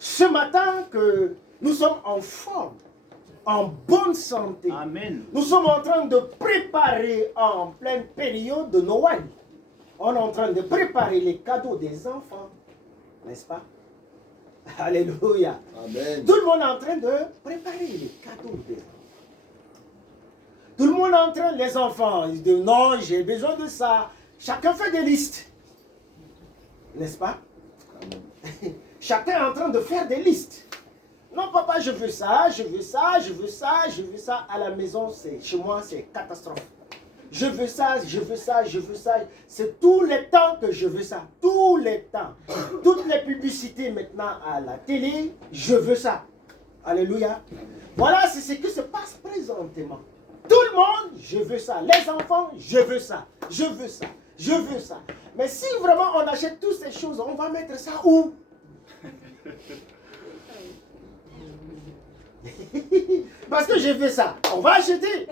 ce matin que nous sommes en forme, en bonne santé. Amen. Nous sommes en train de préparer en pleine période de Noël. On est en train de préparer les cadeaux des enfants, n'est-ce pas? Alléluia. Amen. Tout le monde est en train de préparer les cadeaux des enfants. Tout le monde est en train, les enfants, ils disent non, j'ai besoin de ça. Chacun fait des listes. N'est-ce pas? Amen. Chacun est en train de faire des listes. Non, papa, je veux ça, je veux ça, je veux ça, je veux ça. À la maison, chez moi, c'est catastrophe. Je veux ça, je veux ça, je veux ça. C'est tous les temps que je veux ça. Tous les temps. Toutes les publicités maintenant à la télé, je veux ça. Alléluia. Voilà, c'est ce qui se passe présentement. Tout le monde, je veux ça. Les enfants, je veux ça. Je veux ça. Je veux ça. Mais si vraiment on achète toutes ces choses, on va mettre ça où? Parce que je veux ça. On va acheter.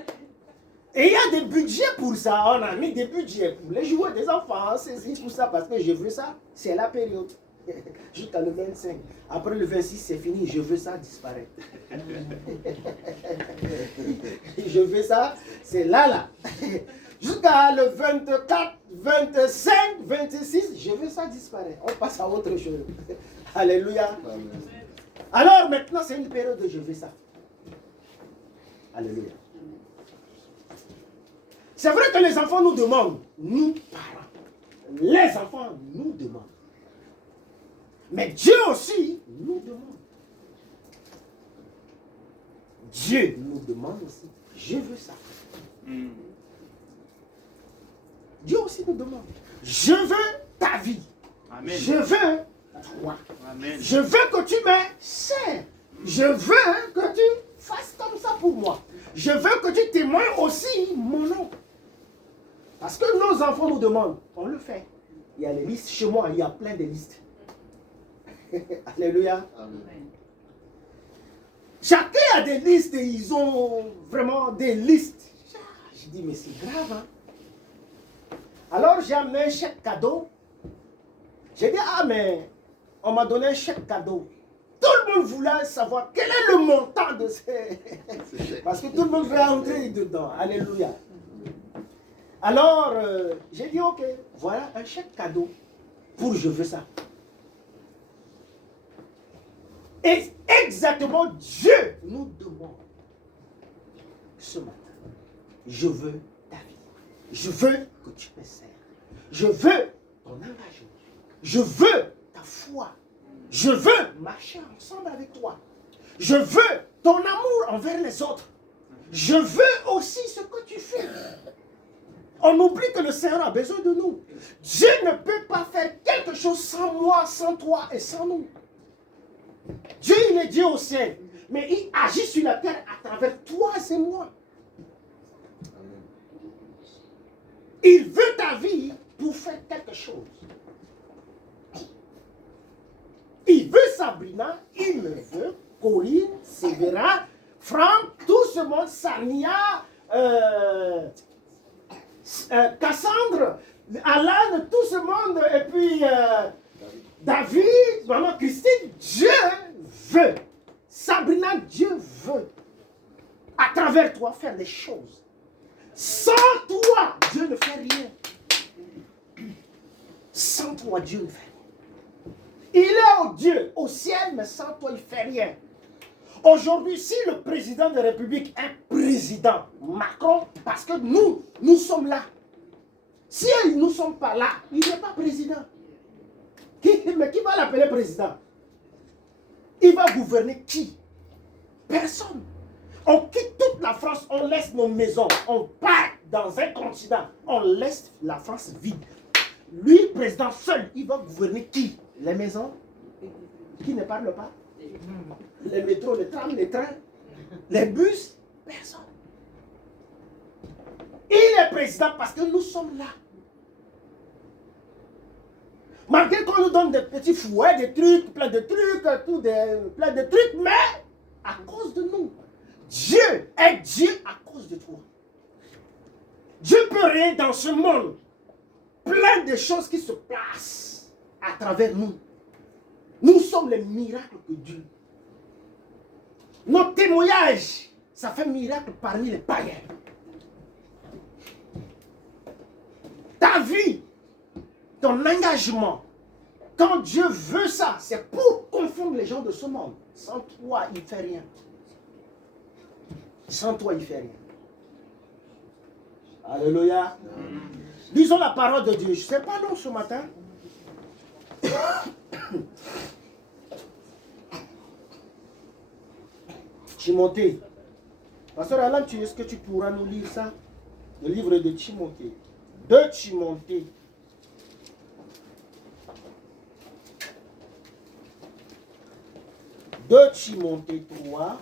Et il y a des budgets pour ça. On a mis des budgets pour les jouets des enfants. C'est pour ça parce que je veux ça. C'est la période. Jusqu'à le 25. Après le 26, c'est fini. Je veux ça disparaître. Je veux ça. C'est là. Jusqu'à le 24, 25, 26, je veux ça disparaître. On passe à autre chose. Alléluia. Amen. Alors maintenant, c'est une période de je veux ça. Alléluia. C'est vrai que les enfants nous demandent, nous parents, les enfants nous demandent. Mais Dieu aussi nous demande. Dieu nous demande aussi, je veux ça. Dieu aussi nous demande, je veux ta vie. Amen. Je veux toi. Amen. Je veux que tu me sers. Je veux que tu fasses comme ça pour moi. Je veux que tu témoignes aussi mon nom. Parce que nos enfants nous demandent, on le fait. Il y a les listes chez moi, il y a plein de listes. Alléluia. Amen. Chacun a des listes et ils ont vraiment des listes. Je dis, mais c'est grave, hein? Alors j'ai amené un chèque cadeau. J'ai dit, ah mais on m'a donné un chèque cadeau. Tout le monde voulait savoir quel est le montant de ces... Parce que tout le monde veut entrer dedans. Alléluia. Alors, j'ai dit, ok, voilà un chèque cadeau pour je veux ça. Et exactement, Dieu nous demande ce matin, je veux ta vie. Je veux que tu me sers. Je veux ton engagement. Je veux ta foi. Je veux marcher ensemble avec toi. Je veux ton amour envers les autres. Je veux aussi ce que tu fais. On oublie que le Seigneur a besoin de nous. Dieu ne peut pas faire quelque chose sans moi, sans toi et sans nous. Dieu, il est Dieu au ciel. Mais il agit sur la terre à travers toi et moi. Il veut ta vie pour faire quelque chose. Il veut Sabrina, il me veut Corinne, Sévérin, Franck, tout ce monde, Sania, Cassandre, Alan, tout ce monde, et puis David, maman Christine, Dieu veut. Sabrina, Dieu veut, à travers toi, faire des choses. Sans toi, Dieu ne fait rien. Sans toi, Dieu ne fait rien. Il est au Dieu, au ciel, mais sans toi, il ne fait rien. Aujourd'hui, si le président de la République est président, Macron, parce que nous sommes là. Si nous ne sommes pas là, il n'est pas président. Mais qui va l'appeler président? Il va gouverner qui? Personne. On quitte toute la France, on laisse nos maisons, on part dans un continent, on laisse la France vide. Lui, président seul, il va gouverner qui? Les maisons? Qui ne parlent pas? Les métros, les trams, les trains, les bus? Personne. Il est président parce que nous sommes là. Malgré qu'on nous donne des petits fouets, des trucs, plein de trucs, plein de trucs, mais à cause de nous. Dieu est Dieu à cause de toi. Dieu peut rien dans ce monde. Plein de choses qui se passent à travers nous. Nous sommes les miracles de Dieu. Notre témoignage, ça fait miracle parmi les païens. Ta vie, ton engagement, quand Dieu veut ça, c'est pour confondre les gens de ce monde. Sans toi, il ne fait rien. Sans toi, il ne fait rien. Alléluia. Lisons la parole de Dieu. Je ne sais pas non ce matin. Timothée. Pasteur Alain, est-ce que tu pourras nous lire ça? Le livre de Timothée. 2 Timothée. De Timothée 3.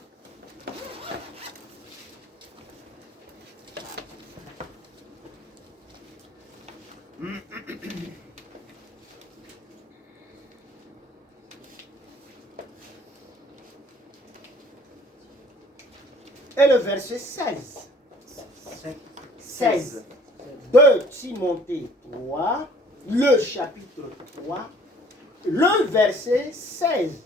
Et le verset 16. 16. De Timothée 3, le chapitre 3, le verset 16.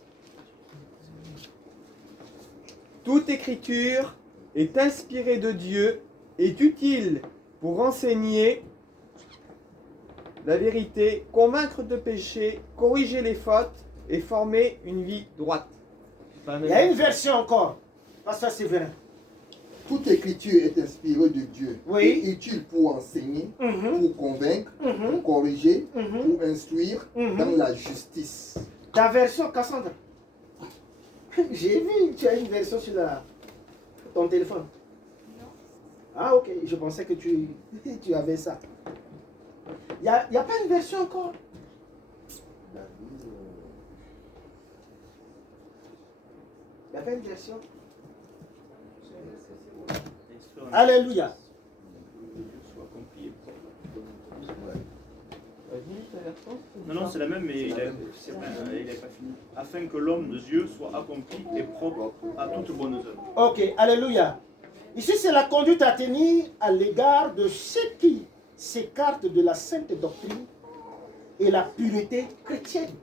Toute écriture est inspirée de Dieu, est utile pour enseigner la vérité, convaincre de péché, corriger les fautes et former une vie droite. Il y a une version encore. Pasteur Séverin. Toute écriture est inspirée de Dieu. Oui. Et utile pour enseigner, pour convaincre, pour corriger, pour instruire dans la justice. Ta version, Cassandre. J'ai vu, tu as une version sur ton téléphone. Non. Ah ok, je pensais que tu avais ça. Il n'y a pas une version encore. Il n'y a pas une version. Alléluia. Non, c'est la même, mais il n'est pas fini. Afin que l'homme de Dieu soit accompli et propre à toute bonne œuvre. Ok, alléluia. Ici, c'est la conduite à tenir à l'égard de ceux qui s'écartent de la sainte doctrine et la pureté chrétienne.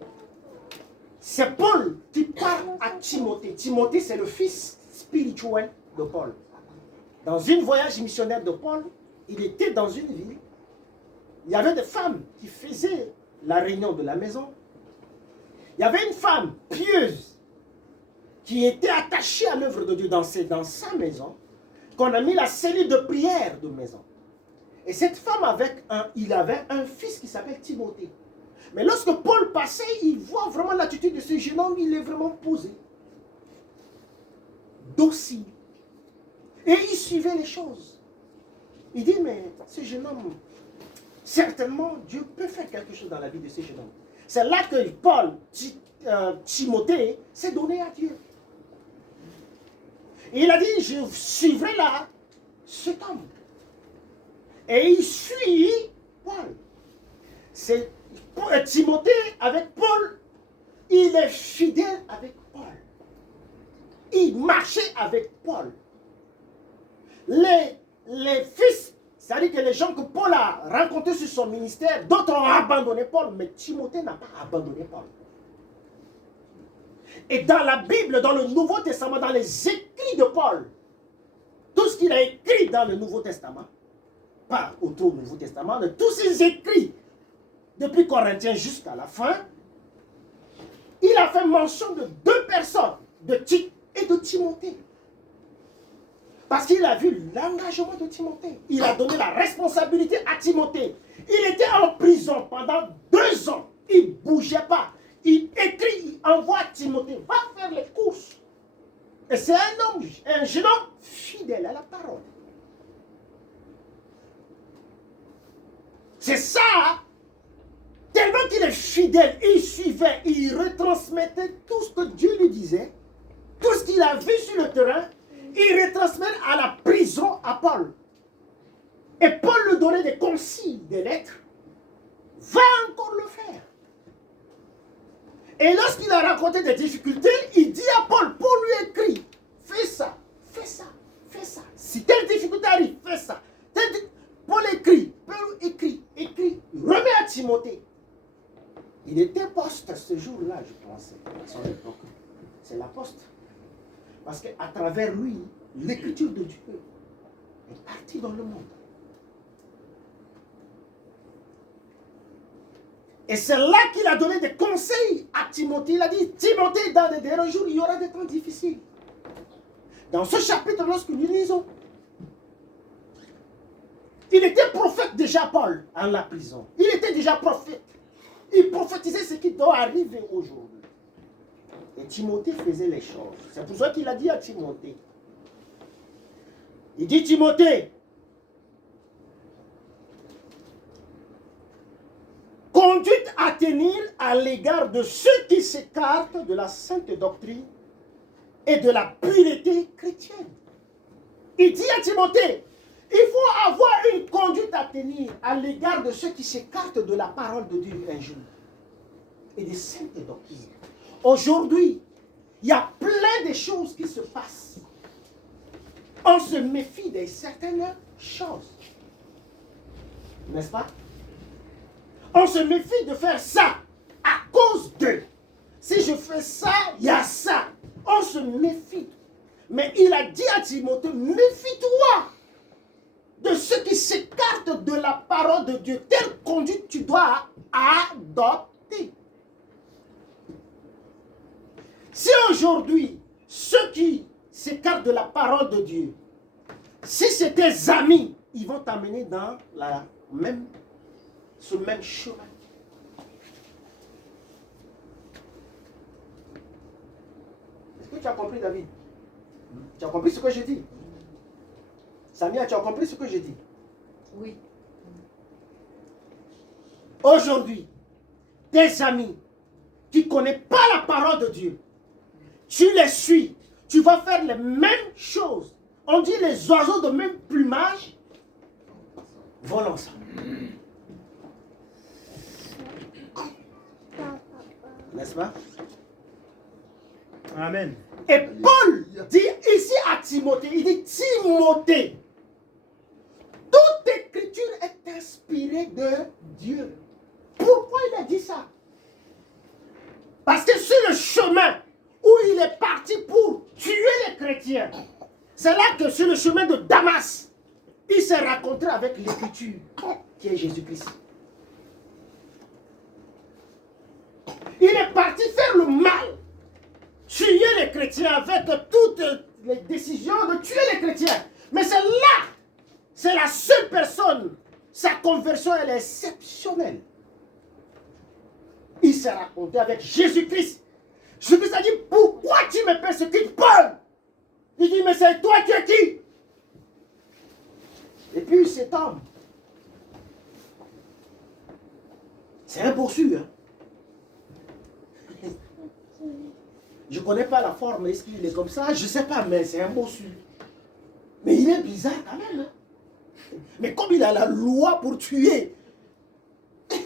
C'est Paul qui parle à Timothée. Timothée, c'est le fils spirituel de Paul. Dans un voyage missionnaire de Paul, il était dans une ville. Il y avait des femmes qui faisaient la réunion de la maison. Il y avait une femme pieuse qui était attachée à l'œuvre de Dieu dans sa maison, qu'on a mis la cellule de prière de maison. Et cette femme, il avait un fils qui s'appelle Timothée. Mais lorsque Paul passait, il voit vraiment l'attitude de ce jeune homme, il est vraiment posé, docile. Et il suivait les choses. Il dit, mais ce jeune homme, certainement, Dieu peut faire quelque chose dans la vie de ce jeune homme. C'est là que Paul, Timothée, s'est donné à Dieu. Et il a dit, je suivrai là cet homme. Et il suit Paul. C'est Timothée avec Paul, il est fidèle avec Paul. Il marchait avec Paul. Les fils, c'est-à-dire que les gens que Paul a rencontrés sur son ministère, d'autres ont abandonné Paul, mais Timothée n'a pas abandonné Paul. Et dans la Bible, dans le Nouveau Testament, dans les écrits de Paul, tout ce qu'il a écrit dans le Nouveau Testament, pas autour du Nouveau Testament, mais tous ses écrits, depuis Corinthiens jusqu'à la fin, il a fait mention de 2 personnes, de Tite et de Timothée. Parce qu'il a vu l'engagement de Timothée. Il a donné la responsabilité à Timothée. Il était en prison pendant 2 ans. Il ne bougeait pas. Il écrit, il envoie Timothée, va faire les courses. Et c'est un jeune homme fidèle à la parole. C'est ça. Tellement qu'il est fidèle, il suivait, il retransmettait tout ce que Dieu lui disait, tout ce qu'il a vu sur le terrain, il retransmet à la prison à Paul. Et Paul lui donnait des consignes, des lettres. Va encore le faire. Et lorsqu'il a rencontré des difficultés, il dit à Paul, Paul lui écrit, fais ça, fais ça, fais ça. Si telle difficulté arrive, fais ça. Paul écrit, il remet à Timothée. Il était poste ce jour-là, je pensais. c'est l'apôtre. Parce qu'à travers lui, l'écriture de Dieu est partie dans le monde. Et c'est là qu'il a donné des conseils à Timothée. Il a dit, Timothée, dans les derniers jours, il y aura des temps difficiles. Dans ce chapitre, lorsque nous lisons, il était prophète déjà, Paul, en la prison. Il était déjà prophète. Il prophétisait ce qui doit arriver aujourd'hui. Et Timothée faisait les choses. C'est pour ça qu'il a dit à Timothée. Il dit, Timothée, conduite à tenir à l'égard de ceux qui s'écartent de la sainte doctrine et de la pureté chrétienne. Il dit à Timothée, il faut avoir une conduite à tenir à l'égard de ceux qui s'écartent de la parole de Dieu un jour et des saintes doctrines. Aujourd'hui, il y a plein de choses qui se passent. On se méfie de certaines choses. N'est-ce pas? On se méfie de faire ça à cause de. Si je fais ça, il y a ça. On se méfie. Mais il a dit à Timothée, méfie-toi de ceux qui s'écartent de la parole de Dieu. Telle conduite tu dois adopter. Si aujourd'hui, ceux qui s'écartent de la parole de Dieu, si c'est tes amis, ils vont t'amener dans ce même chemin. Est-ce que tu as compris, David? Tu as compris ce que je dis? Samia, tu as compris ce que je dis? Oui. Aujourd'hui, tes amis, tu ne connais pas la parole de Dieu, tu les suis, tu vas faire les mêmes choses. On dit les oiseaux de même plumage volent ensemble. N'est-ce pas? Amen. Et Paul dit ici à Timothée, il dit Timothée, toute écriture est inspirée de Dieu. Pourquoi il a dit ça? Parce que sur le chemin où il est parti pour tuer les chrétiens, c'est là que sur le chemin de Damas, il s'est rencontré avec l'écriture qui est Jésus-Christ. Il est parti faire le mal, tuer les chrétiens avec toutes les décisions de tuer les chrétiens. Mais c'est là, c'est la seule personne, sa conversion elle est exceptionnelle. Il s'est rencontré avec Jésus-Christ. Jésus-Christ a dit, pourquoi tu me persécutes, Paul? Il dit, mais c'est toi qui es qui? Et puis cet homme, c'est un bossu, hein? Je ne connais pas la forme, est-ce qu'il est comme ça? Je ne sais pas, mais c'est un bossu. Mais il est bizarre quand même. Hein? Mais comme il a la loi pour tuer,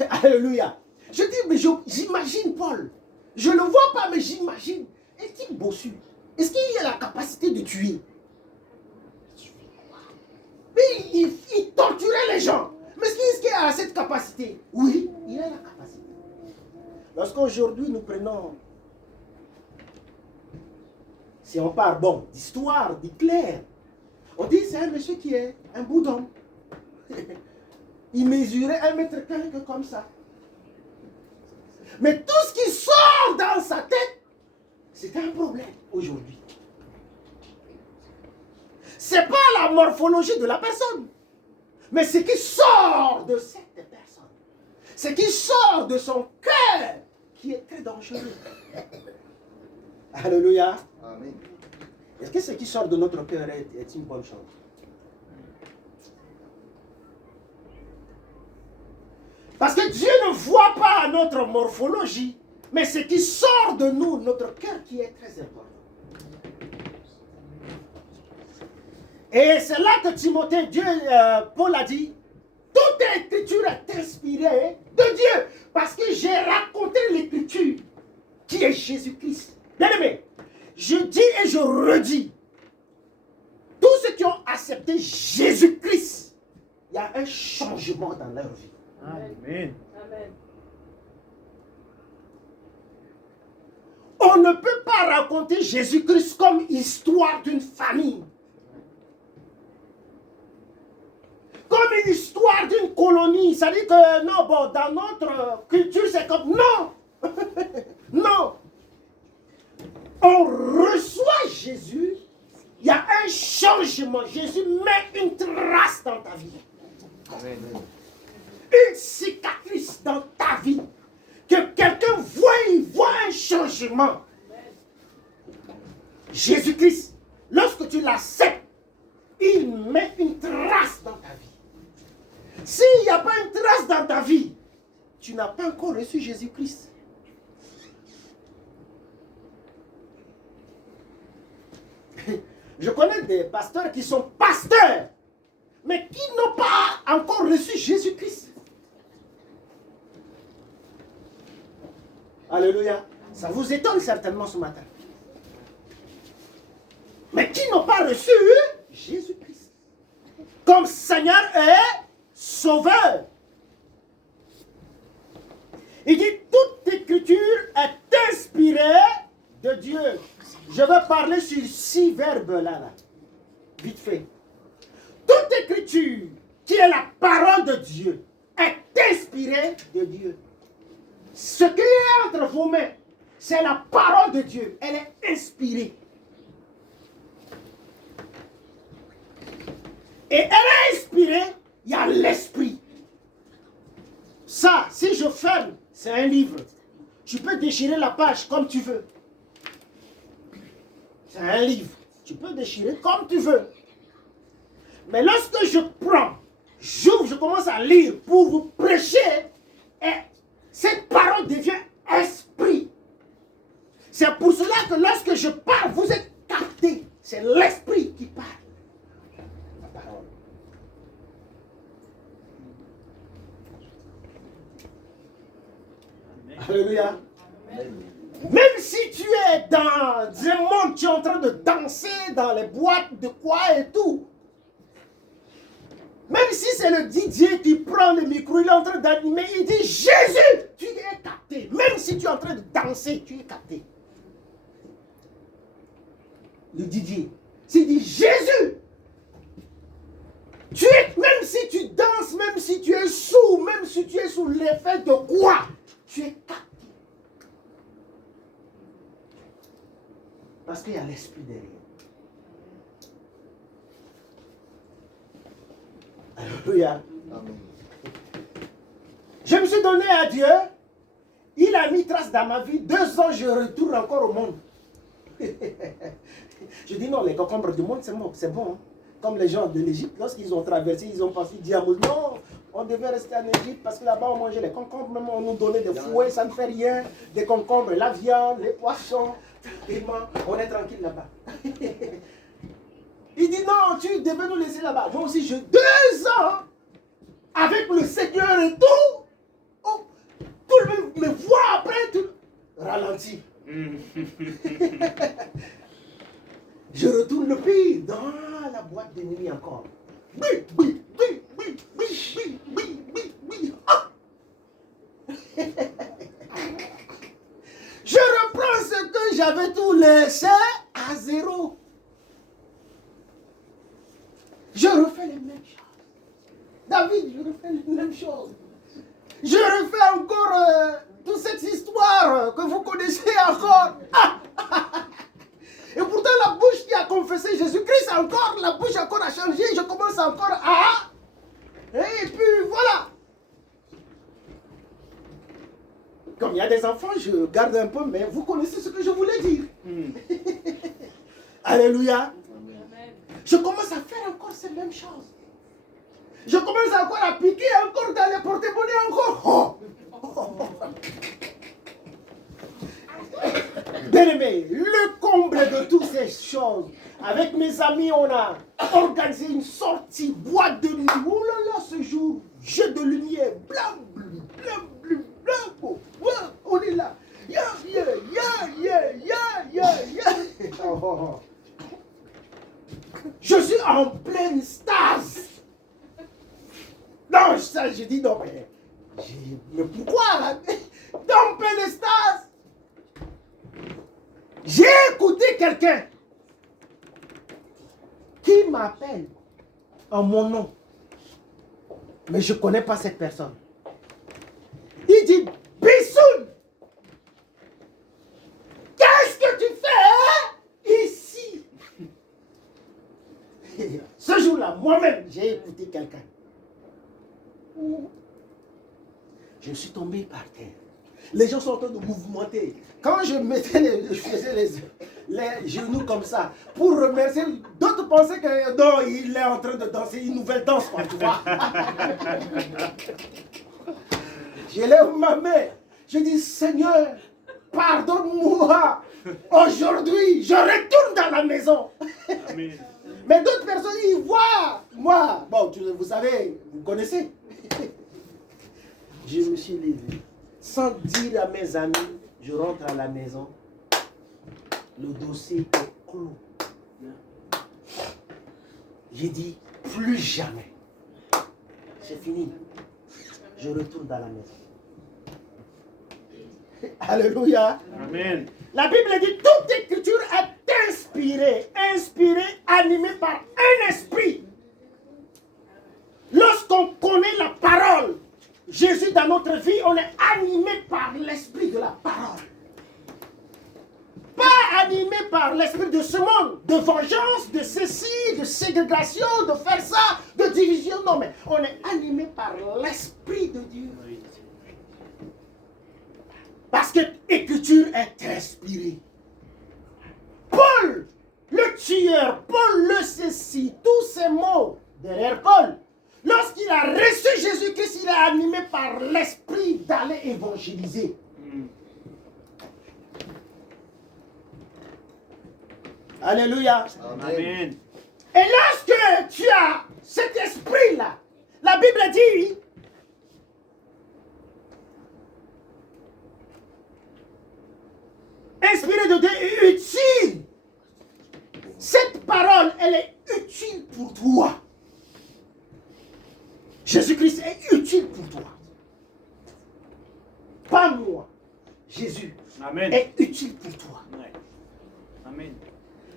alléluia. Je dis, mais j'imagine Paul. Je ne le vois pas, mais j'imagine. Est-il bossu? Est-ce qu'il a la capacité de tuer? Mais il torturait les gens. Mais est-ce qu'il a cette capacité? Oui, il a la capacité. Lorsqu'aujourd'hui nous prenons, si on parle bon d'histoire, d'Hitler, on dit c'est un monsieur qui est un bout d'homme. Il mesurait 1 mètre quelque comme ça. Mais tout ce qui sort dans sa tête, c'est un problème aujourd'hui. Ce n'est pas la morphologie de la personne, mais ce qui sort de cette personne, ce qui sort de son cœur, qui est très dangereux. Alléluia. Amen. Est-ce que ce qui sort de notre cœur est une bonne chose? Parce que Dieu ne voit pas notre morphologie, mais ce qui sort de nous, notre cœur, qui est très important. Et c'est là que Timothée, Paul a dit, toute écriture est inspirée de Dieu. Parce que j'ai raconté l'écriture qui est Jésus-Christ. Bien aimé, je dis et je redis, tous ceux qui ont accepté Jésus-Christ, il y a un changement dans leur vie. Amen. Amen. On ne peut pas raconter Jésus-Christ comme histoire d'une famille. Comme une histoire d'une colonie. Ça dit que non, bon, dans notre culture, c'est comme non. Non. On reçoit Jésus, il y a un changement. Jésus met une trace dans ta vie. Amen. Une cicatrice dans ta vie. Que quelqu'un voit, il voit un changement. Jésus-Christ, lorsque tu l'acceptes, il met une trace dans ta vie. S'il n'y a pas une trace dans ta vie, tu n'as pas encore reçu Jésus-Christ. Je connais des pasteurs qui sont pasteurs, mais qui n'ont pas encore reçu Jésus-Christ. Alléluia. Ça vous étonne certainement ce matin. Mais qui n'ont pas reçu Jésus-Christ comme Seigneur et Sauveur. Il dit, toute écriture est inspirée de Dieu. Je vais parler sur 6 verbes-là, vite fait. Toute écriture qui est la parole de Dieu est inspirée de Dieu. Ce qui est entre vos mains, c'est la parole de Dieu. Elle est inspirée. Et elle est inspirée, il y a l'esprit. Ça, si je ferme, c'est un livre. Tu peux déchirer la page comme tu veux. C'est un livre. Tu peux déchirer comme tu veux. Mais lorsque je prends, j'ouvre, je commence à lire pour vous prêcher, et cette parole devient esprit. C'est pour cela que lorsque je parle, vous êtes captés. C'est l'esprit qui parle. La parole. Alléluia. Même si tu es dans un monde, tu es en train de danser dans les boîtes de quoi et tout. Même si c'est le Didier qui prend le micro, il est en train d'animer, il dit Jésus, tu es capté. Même si tu es en train de danser, tu es capté. Le Didier, s'il dit Jésus, tu es, même si tu danses, même si tu es sous, même si tu es sous l'effet de quoi, tu es capté. Parce qu'il y a l'esprit derrière. Alléluia. Amen. Je me suis donné à Dieu. Il a mis trace dans ma vie. 2 ans, je retourne encore au monde. Je dis non, les concombres du monde, c'est bon. Comme les gens de l'Égypte, lorsqu'ils ont traversé, ils ont pensé, diable, non, on devait rester en Égypte parce que là-bas on mangeait les concombres, même on nous donnait des fouets, ça ne fait rien. Des concombres, la viande, les poissons, on est tranquille là-bas. Il dit non, tu devais nous laisser là-bas. Moi aussi, j'ai 2 ans avec le Seigneur et tout. Oh, tout le monde me voit après, tout ralenti. Je retourne le pire dans la boîte de nuit encore. Je reprends ce que j'avais tout laissé à 0. Je refais les mêmes choses. David, je refais les mêmes choses. Je refais encore toute cette histoire que vous connaissez encore. Et pourtant, la bouche qui a confessé Jésus-Christ, encore, la bouche encore a changé. Je commence encore à... Et puis voilà. Comme il y a des enfants, je garde un peu, mais vous connaissez ce que je voulais dire. Alléluia. Je commence à faire encore ces mêmes choses. Je commence encore à piquer encore dans les porte-monnaies encore. Bien-aimé, le comble de toutes ces choses. Avec mes amis, on a organisé une sortie, boîte de nuit. Oh là là, ce jour, jeu de lumière, blanc, blanc, blanc, blanc. On est là. Yeah, yeah, yeah, yeah, yeah, yeah. Oh. Je suis en pleine stase. Non, ça, je dis non, mais pourquoi? Dans pleine stase. J'ai écouté quelqu'un qui m'appelle en mon nom. Mais je ne connais pas cette personne. Il dit, Bissoun, qu'est-ce que tu fais ici? Ce jour-là, moi-même, j'ai écouté quelqu'un. Je suis tombé par terre. Les gens sont en train de mouvementer. Quand je mettais je faisais les genoux comme ça, pour remercier, d'autres pensaient que non, il est en train de danser une nouvelle danse, quoi, tu vois. Je lève ma main. Je dis, Seigneur, pardonne-moi. Aujourd'hui, je retourne dans la maison. Amen. Mais d'autres personnes, ils voient moi. Bon, vous savez, vous connaissez. Je me suis levé. Sans dire à mes amis, je rentre à la maison. Le dossier est clos. J'ai dit, plus jamais. C'est fini. Je retourne dans la maison. Alléluia. Amen. La Bible dit, toute écriture est inspirée, animée par un esprit. Lorsqu'on connaît la parole, Jésus dans notre vie, on est animé par l'esprit de la parole. Pas animé par l'esprit de ce monde, de vengeance, de ceci, de ségrégation, de faire ça, de division. Non, mais on est animé par l'esprit de Dieu. Parce que l'écriture est inspirée. Paul, le tueur, Paul le ceci, tous ces mots derrière Paul, lorsqu'il a reçu Jésus-Christ, il est animé par l'esprit d'aller évangéliser. Alléluia. Amen. Et lorsque tu as cet esprit-là, la Bible dit, inspiré de Dieu est utile. Cette parole, elle est utile pour toi. Jésus-Christ est utile pour toi. Pas moi. Jésus Amen. est utile pour toi. Ouais. Amen.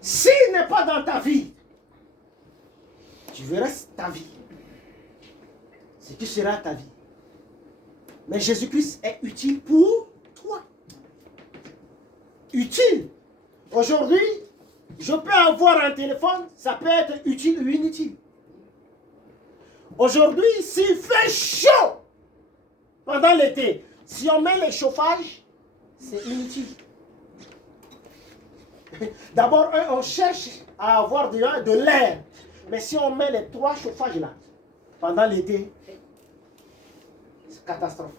S'il n'est pas dans ta vie, tu verras ta vie. Ce qui sera ta vie. Mais Jésus-Christ est utile pour toi. Utile. Aujourd'hui, je peux avoir un téléphone, ça peut être utile ou inutile. Aujourd'hui, s'il fait chaud pendant l'été, si on met le chauffage, c'est inutile. D'abord, on cherche à avoir de l'air. Mais si on met les 3 chauffages là, pendant l'été, c'est catastrophe.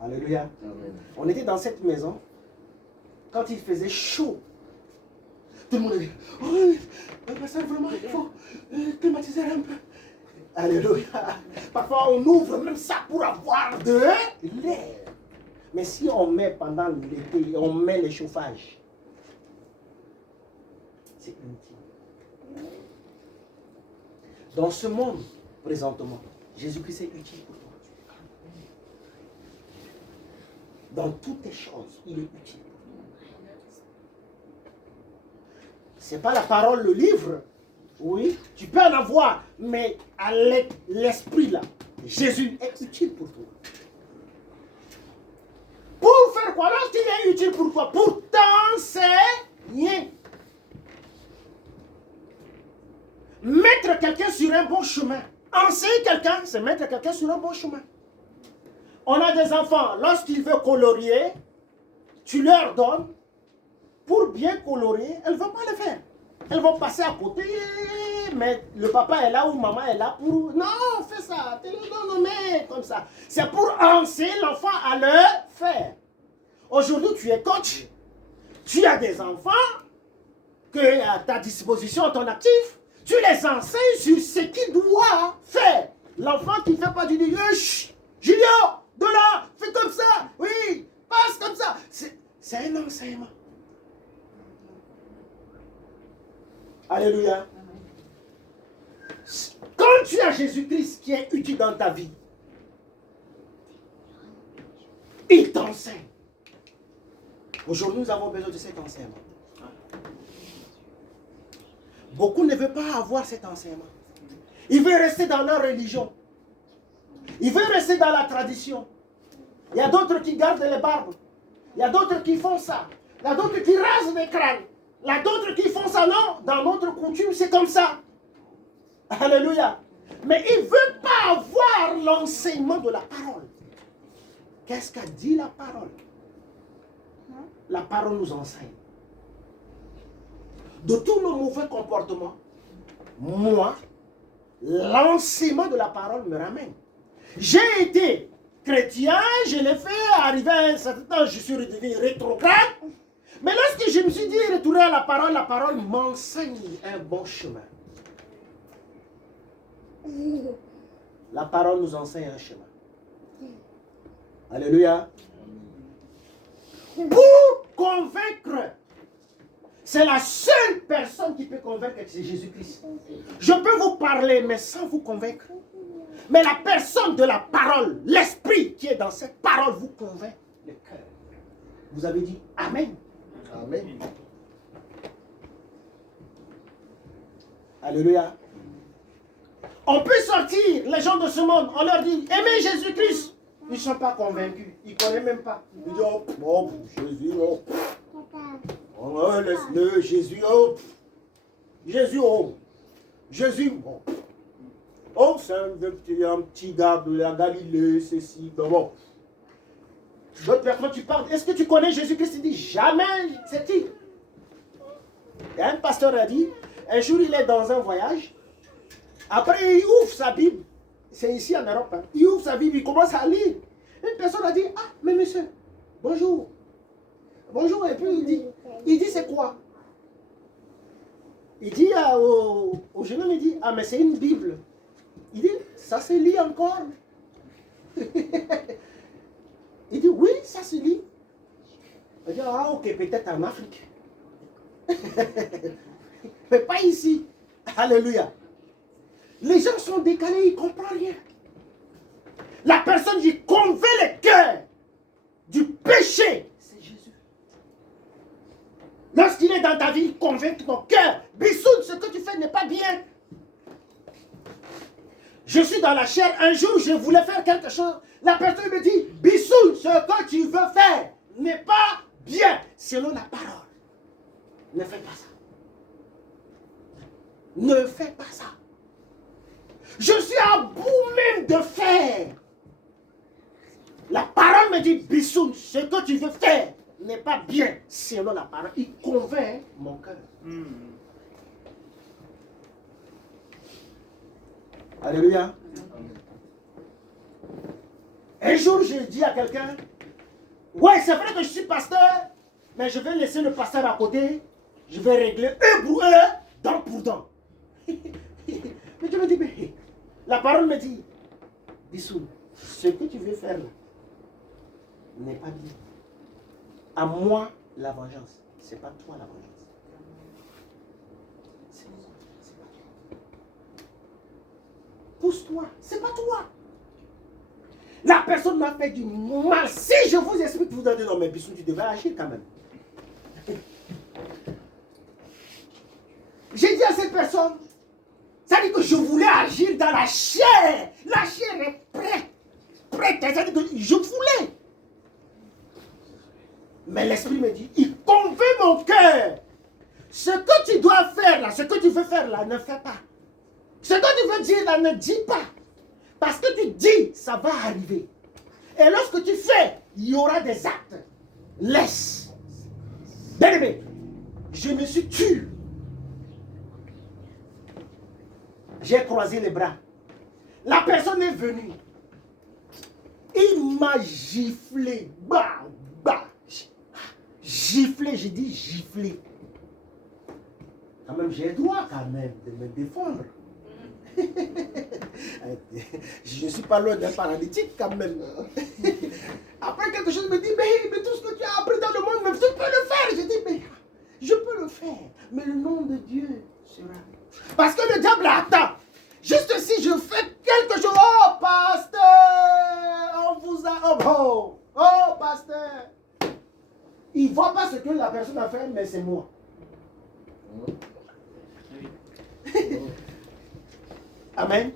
Alléluia. Amen. On était dans cette maison, quand il faisait chaud, tout le monde dit, oh, ça vraiment, il faut climatiser un peu. Alléluia. Parfois, on ouvre même ça pour avoir de l'air. Mais si on met pendant l'été, on met les chauffages, c'est inutile. Dans ce monde, présentement, Jésus-Christ est utile pour toi. Dans toutes les choses, il est utile. Ce n'est pas la parole, le livre. Oui, tu peux en avoir, mais à l'esprit là, Jésus est utile pour toi. Pour faire quoi? Lorsqu'il est utile pour toi, pour t'enseigner. Mettre quelqu'un sur un bon chemin. Enseigner quelqu'un, c'est mettre quelqu'un sur un bon chemin. On a des enfants, lorsqu'ils veulent colorier, tu leur donnes, pour bien colorier, elles ne vont pas le faire. Elles vont passer à côté, mais le papa est là ou maman est là pour... Non, fais ça, non, mais comme ça. C'est pour enseigner l'enfant à le faire. Aujourd'hui, tu es coach. Tu as des enfants que à ta disposition, ton actif. Tu les enseignes sur ce qu'il doit faire. L'enfant qui ne fait pas du dit, Julio, de là, fais comme ça, oui, passe comme ça. C'est un enseignement. Alléluia. Quand tu as Jésus-Christ qui est utile dans ta vie, il t'enseigne. Aujourd'hui, nous avons besoin de cet enseignement. Beaucoup ne veulent pas avoir cet enseignement. Ils veulent rester dans leur religion. Ils veulent rester dans la tradition. Il y a d'autres qui gardent les barbes. Il y a d'autres qui font ça. Il y a d'autres qui rasent les crânes. Il y a d'autres qui font ça. Non, dans notre coutume, c'est comme ça. Alléluia. Mais ils ne veulent pas avoir l'enseignement de la parole. Qu'est-ce qu'a dit la parole? La parole nous enseigne. De tout le mauvais comportement, moi, l'enseignement de la parole me ramène. J'ai été chrétien, je l'ai fait, arrivé à un certain temps, je suis redevenu rétrograde. Mais lorsque je me suis dit retourner à la parole m'enseigne un bon chemin. La parole nous enseigne un chemin. Alléluia. Pour convaincre, c'est la seule personne qui peut convaincre, c'est Jésus-Christ. Je peux vous parler, mais sans vous convaincre. Mais la personne de la parole, l'esprit qui est dans cette parole vous convainc le cœur. Vous avez dit Amen. Amen. Alléluia. On peut sortir les gens de ce monde, on leur dit aimez Jésus-Christ. Ils ne sont pas convaincus, ils ne connaissent même pas. Ils disent oh, Jésus, oh. Oh, laisse-le, Jésus, oh. Jésus, oh. Jésus, oh. Oh, c'est un petit gars de la Galilée, ceci, bon. D'autres personnes, tu parles, est-ce que tu connais Jésus-Christ? Il dit jamais, c'est qui? Et un pasteur a dit, un jour il est dans un voyage, après il ouvre sa Bible, c'est ici en Europe, hein. Il ouvre sa Bible, il commence à lire. Une personne a dit, ah, mais monsieur, bonjour. Bonjour, et puis il dit c'est quoi? Il dit au jeune homme, il dit, ah mais c'est une Bible. Il dit, ça se lit encore. Il dit, oui, ça se lit. Il dit, ah ok, peut-être en Afrique. Mais pas ici. Alléluia. Les gens sont décalés, ils ne comprennent rien. La personne qui convainc le cœur du péché, c'est Jésus. Lorsqu'il est dans ta vie, il convainc ton cœur. Bissoun, ce que tu fais n'est pas bien. Je suis dans la chair, un jour je voulais faire quelque chose. La personne me dit, Bissoun, ce que tu veux faire n'est pas bien selon la parole. Ne fais pas ça. Ne fais pas ça. Je suis à bout même de faire. La parole me dit, Bissoun, ce que tu veux faire n'est pas bien selon la parole. Il convainc mon cœur. Alléluia. Un jour, je dis à quelqu'un, ouais, c'est vrai que je suis pasteur, mais je vais laisser le pasteur à côté. Je vais régler eux pour eux, dent pour dent. Mais je me dis, mais la parole me dit, Bissoun, ce que tu veux faire là n'est pas bien. À moi, la vengeance. C'est pas toi la vengeance. C'est pas toi. Pousse-toi, c'est pas toi. La personne m'a fait du mal. Si je vous explique, vous allez dire, non mais Bissoun, tu devrais agir quand même. J'ai dit à cette personne, ça dit que je voulais agir dans la chair. La chair est prête. Ça dit que je voulais. Mais l'esprit me dit, il convainc mon cœur. Ce que tu dois faire là, ce que tu veux faire là, ne fais pas. Ce que tu veux dire là, ne dis pas. Parce que tu dis, ça va arriver. Et lorsque tu fais, il y aura des actes. Laisse. Bien aimé, je me suis tué. J'ai croisé les bras. La personne est venue. Il m'a giflé. Giflé, j'ai dit giflé. Quand même, j'ai le droit quand même de me défendre. Je ne suis pas loin d'un paralytique quand même. Après quelque chose me dit, mais tout ce que tu as appris dans le monde, mais tu peux le faire. J'ai dit, mais je peux le faire. Mais le nom de Dieu sera. Parce que le diable attend. Juste si je fais quelque chose, oh pasteur, on vous a... Oh pasteur. il ne voit pas ce que la personne a fait, mais c'est moi. Amen.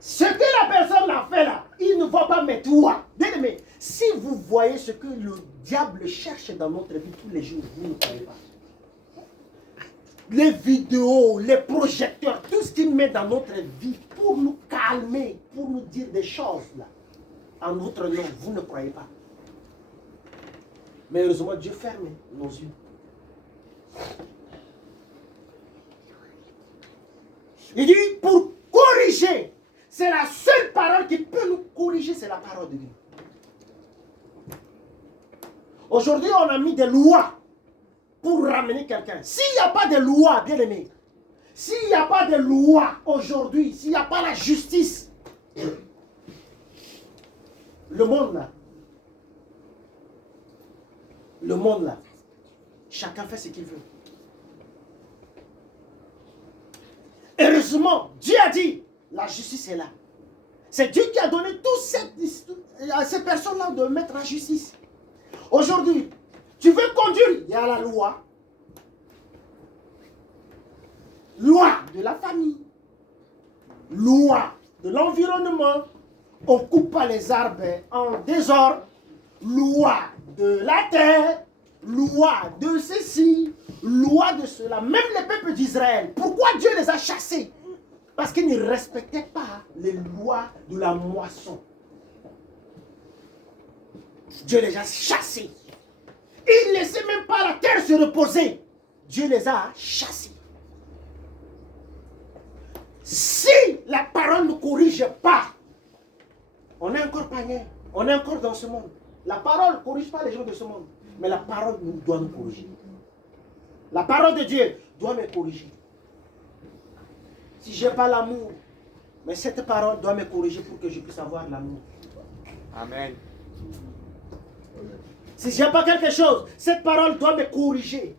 Ce que la personne a fait là, il ne voit pas, mais toi. Bien aimé, si vous voyez ce que le diable cherche dans notre vie tous les jours, vous ne croyez pas. Les vidéos, les projecteurs, tout ce qu'il met dans notre vie pour nous calmer, pour nous dire des choses là, en notre nom, vous ne croyez pas. Mais heureusement, Dieu ferme nos yeux. Il dit, pour corriger, c'est la seule parole qui peut nous corriger, c'est la parole de Dieu. Aujourd'hui, on a mis des lois pour ramener quelqu'un. S'il n'y a pas de loi, bien aimé, s'il n'y a pas de loi aujourd'hui, s'il n'y a pas la justice, le monde là, chacun fait ce qu'il veut. Heureusement, Dieu a dit, la justice est là. C'est Dieu qui a donné à ces personnes-là de mettre la justice. Aujourd'hui, tu veux conduire, il y a la loi. Loi de la famille. Loi de l'environnement. On ne coupe pas les arbres en désordre. Loi de la terre. Loi de ceci. Loi de cela. Même les peuples d'Israël. Pourquoi Dieu les a chassés? Parce qu'ils ne respectaient pas les lois de la moisson. Dieu les a chassés. Ils ne laissaient même pas la terre se reposer. Dieu les a chassés. Si la parole ne corrige pas, on est encore païen. On est encore dans ce monde. La parole ne corrige pas les gens de ce monde. Mais la parole doit nous corriger. La parole de Dieu doit me corriger. Si je n'ai pas l'amour, mais cette parole doit me corriger pour que je puisse avoir l'amour. Amen. Si je n'ai pas quelque chose, cette parole doit me corriger.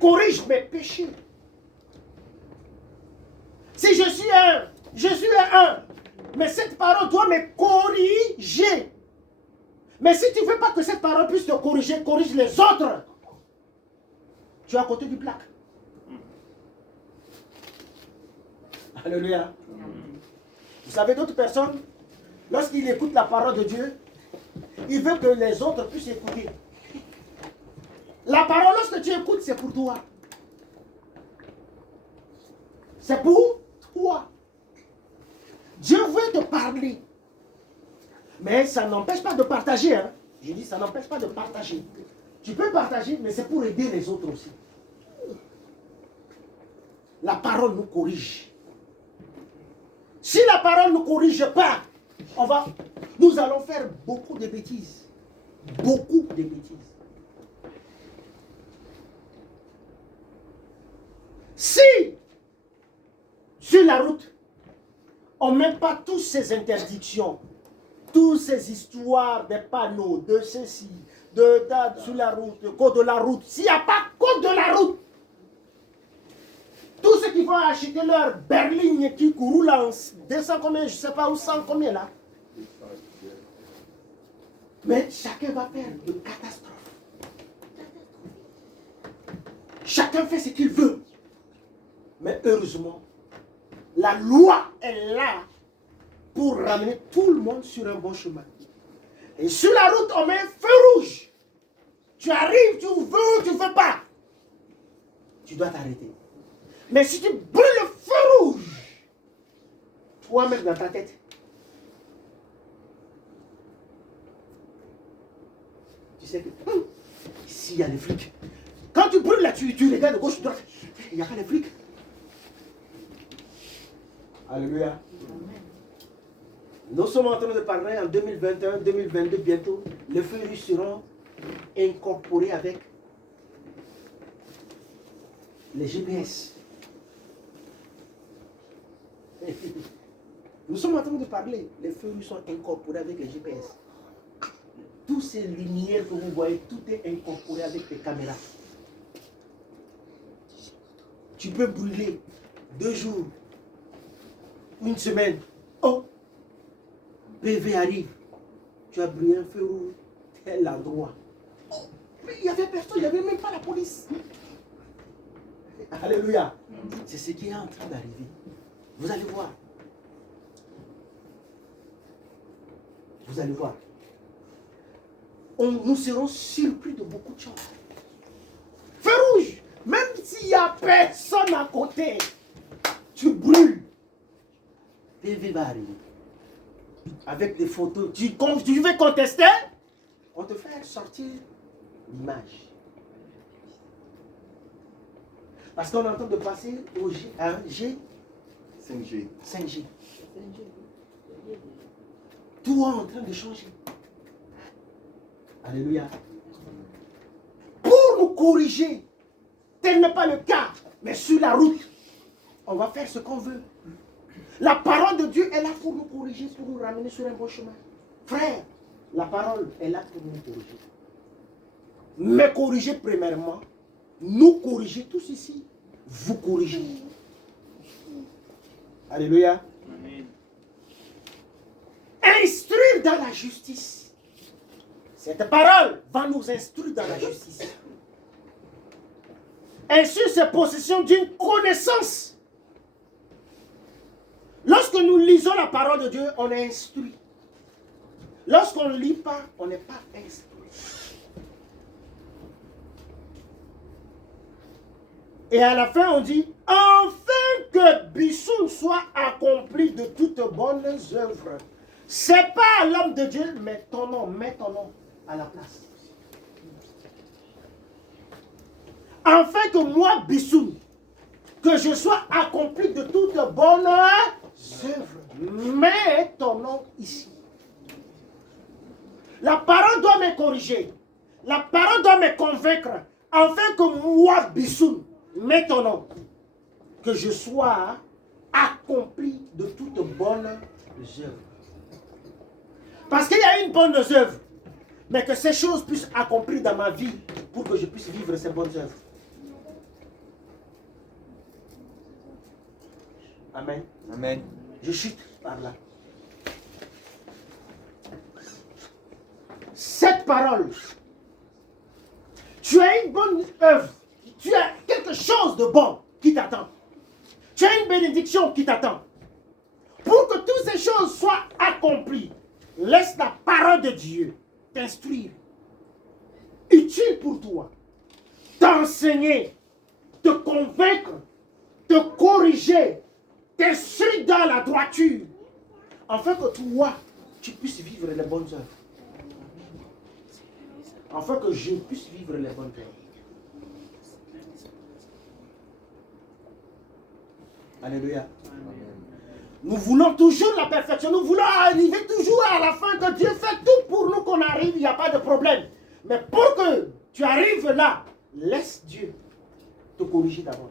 Corrige mes péchés. Si je suis un, mais cette parole doit me corriger. Mais si tu ne veux pas que cette parole puisse te corriger, corrige les autres. Tu es à côté du plaque. Alléluia. Vous savez, d'autres personnes, lorsqu'ils écoutent la parole de Dieu, ils veulent que les autres puissent écouter. La parole, lorsque tu écoutes, c'est pour toi. C'est pour toi. Dieu veut te parler. Mais ça n'empêche pas de partager. Hein. Je dis, ça n'empêche pas de partager. Tu peux partager, mais c'est pour aider les autres aussi. La parole nous corrige. Si la parole ne corrige pas, nous allons faire beaucoup de bêtises. Beaucoup de bêtises. Si, sur la route, on ne met pas toutes ces interdictions, toutes ces histoires des panneaux, de ceci, sur la route, le code de la route, s'il n'y a pas code de la route, tous ceux qui vont acheter leur berline qui roule en 200 combien, je ne sais pas, ou 100 combien là. Mais chacun va faire une catastrophe. Chacun fait ce qu'il veut. Mais heureusement, la loi est là pour ramener tout le monde sur un bon chemin. Et sur la route, on met un feu rouge. Tu arrives, tu veux ou tu ne veux pas. Tu dois t'arrêter. Mais si tu brûles le feu rouge, toi-même dans ta tête, tu sais que ici il y a les flics. Quand tu brûles là, tu regardes de gauche, de droite, il n'y a pas les flics. Alléluia. Nous sommes en train de parler en 2021, 2022 bientôt. Les feux rouges seront incorporés avec les GPS. Nous sommes en train de parler. Les feux rouges sont incorporés avec les GPS. Toutes ces lumières que vous voyez, tout est incorporé avec les caméras. Tu peux brûler 2 jours, 1 semaine. Oh, PV arrive. Tu as brûlé un feu rouge, tel endroit. il n'y avait personne, il n'y avait même pas la police. Alléluia. C'est ce qui est en train d'arriver. Vous allez voir. Vous allez voir. Nous serons surpris de beaucoup de choses. Feu rouge, même s'il n'y a personne à côté, tu brûles. PV va arriver. Avec des photos. Tu veux contester, on te fait sortir l'image. Parce qu'on est en train de passer au G, à un G 5G. 5G. Tout est en train de changer. Alléluia. Pour nous corriger, tel n'est pas le cas, mais sur la route, on va faire ce qu'on veut. La parole de Dieu est là pour nous corriger, pour nous ramener sur un bon chemin. Frère, la parole est là pour nous corriger. Mais corriger premièrement, nous corriger tous ici, vous corriger. Alléluia. Amen. Instruire dans la justice. Cette parole va nous instruire dans la justice. Instruire ses possessions d'une connaissance. Lorsque nous lisons la parole de Dieu, on est instruit. Lorsqu'on ne lit pas, on n'est pas instruit. Et à la fin, on dit, afin que Bissoun soit accompli de toutes bonnes œuvres. C'est pas l'homme de Dieu, mais ton nom, mets ton nom à la place. Afin que moi, Bissoun, que je sois accompli de toutes bonnes œuvres. Mets ton nom ici. La parole doit me corriger. La parole doit me convaincre. Afin que moi, Bissoun, mets ton nom. Que je sois accompli de toutes bonnes œuvres. Parce qu'il y a une bonne œuvre. Mais que ces choses puissent accomplir dans ma vie pour que je puisse vivre ces bonnes œuvres. Amen. Amen. Je chute par là. Cette parole, tu as une bonne œuvre, tu as quelque chose de bon qui t'attend. Tu as une bénédiction qui t'attend. Pour que toutes ces choses soient accomplies, laisse la parole de Dieu t'instruire, utile pour toi, t'enseigner, te convaincre, te corriger, t'instruire dans la droiture, afin que toi, tu puisses vivre les bonnes œuvres. Afin que je puisse vivre les bonnes œuvres. Alléluia. Nous voulons toujours la perfection. Nous voulons arriver toujours à la fin que Dieu fait tout pour nous qu'on arrive. Il n'y a pas de problème. Mais pour que tu arrives là, laisse Dieu te corriger d'abord.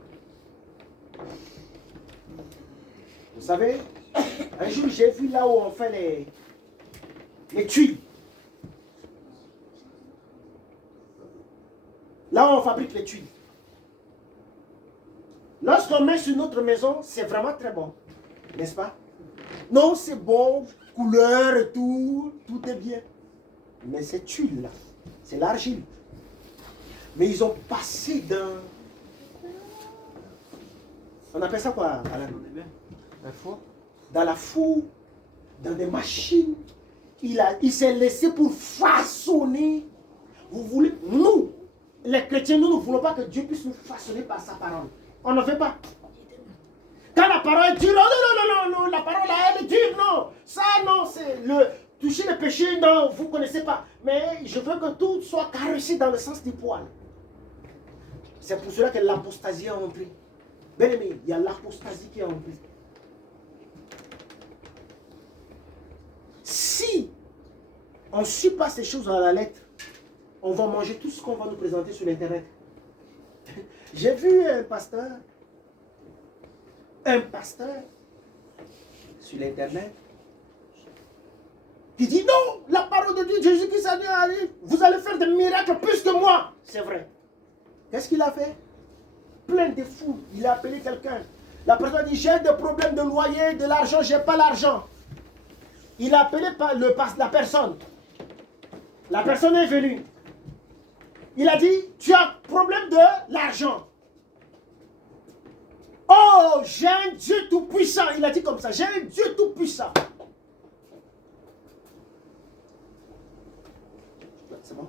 Vous savez, un jour j'ai vu là où on fait les tuiles. Là où on fabrique les tuiles. Lorsqu'on met sur notre maison, c'est vraiment très bon. N'est-ce pas? Non, c'est bon, couleur et tout, tout est bien. Mais cette tuile-là, c'est l'argile. Mais ils ont passé dans... On appelle ça quoi, Alain? Un four? Dans la four, dans des machines. Il s'est laissé pour façonner. Vous voulez... Nous, les chrétiens, nous ne voulons pas que Dieu puisse nous façonner par sa parole. On ne veut pas. Quand la parole est dure, non, la parole là, elle est dure, non. Ça, non, c'est le toucher le péché, non, vous ne connaissez pas. Mais je veux que tout soit caressé dans le sens du poil. C'est pour cela que l'apostasie est entrée. Bien aimé, il y a l'apostasie qui est entrée. Si on ne suit pas ces choses à la lettre, on va manger tout ce qu'on va nous présenter sur Internet. J'ai vu un pasteur sur l'internet qui dit non, la parole de Dieu, Jésus-Christ a dit, vous allez faire des miracles plus que moi. C'est vrai. Qu'est-ce qu'il a fait? Plein de fous. Il a appelé quelqu'un. La personne dit, j'ai des problèmes de loyer, de l'argent, j'ai pas l'argent. Il a appelé la personne. La personne est venue. Il a dit, tu as problème de l'argent. Oh, j'ai un Dieu tout-puissant. Il a dit comme ça, j'ai un Dieu tout-puissant. C'est bon?